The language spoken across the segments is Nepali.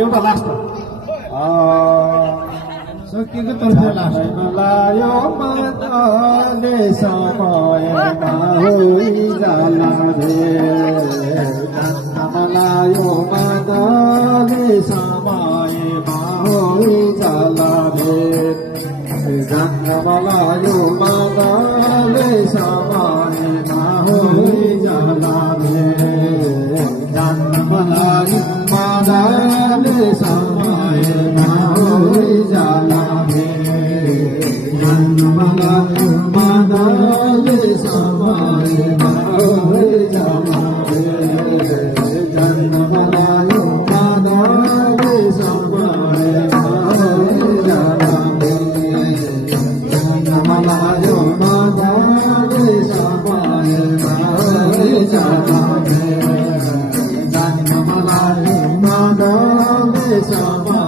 एउटा लास्ट सकिएको तर्फ लायो मदले समयमा होला लायो मदले समयमा होला लायो मदले समयमा होला मदले समयमा जाला मदले समयमा जाला जन्मलायो मदले समयमा जाला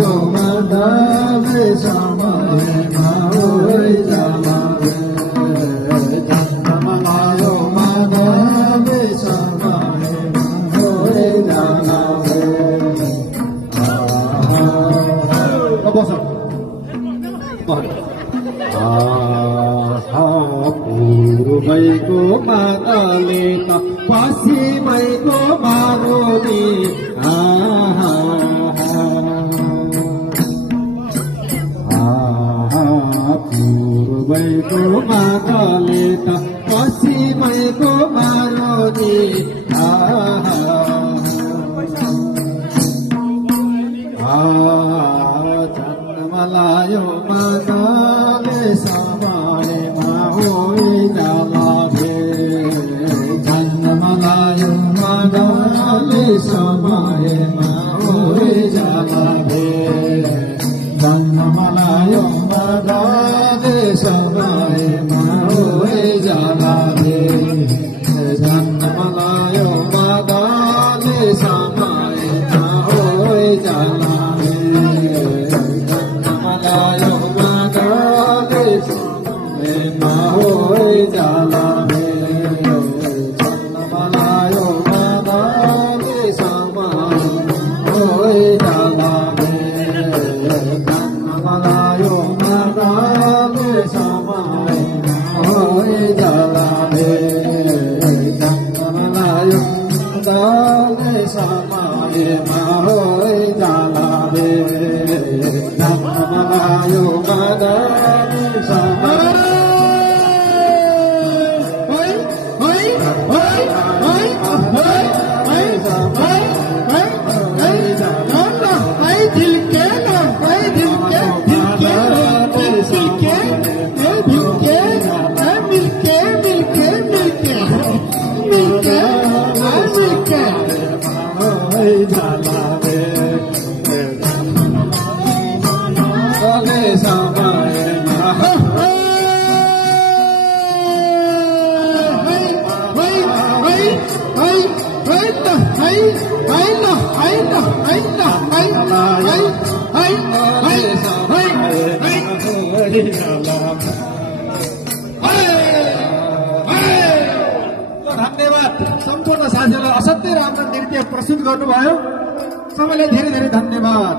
जन्मलायो मदले समयमा जाला पूर्वैको मादले त पश्चिमैको मारुनी पूर्वैको मादले त पश्चिमैको मारुनी जन्मलायो मदले समयमा जाला जन्मलायो मदले समयमा जाला जन्मलायो मदले समयमा जाला जन्मलायो मदले समयमा जाला झाला धन्यवाद सम्पूर्ण साथीहरूलाई असाध्यै राम्रो नृत्य प्रस्तुत गर्नुभयो सबैलाई धेरै धेरै धन्यवाद